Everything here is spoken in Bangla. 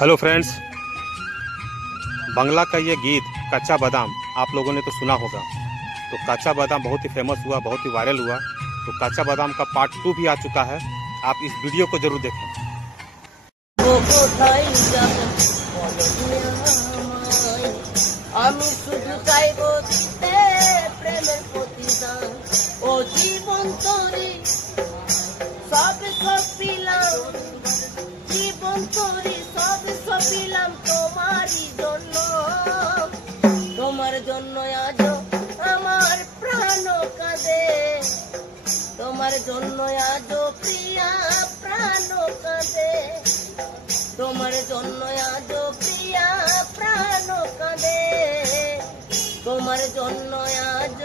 हेलो फ्रेंड्स, बंगला का ये गीत कच्चा बादाम आप लोगों ने तो सुना होगा। तो कच्चा बादाम बहुत ही फेमस हुआ, बहुत ही वायरल हुआ। तो कच्चा बादाम का पार्ट 2 भी आ चुका है। आप इस वीडियो को जरूर देखें। তোমার জন্য আজ আমার প্রাণ কাঁদে, তোমার জন্য আজ প্রিয়া প্রাণ কাঁদে, তোমার জন্য আজ প্রিয়া প্রাণ কাঁদে, তোমার জন্য আজ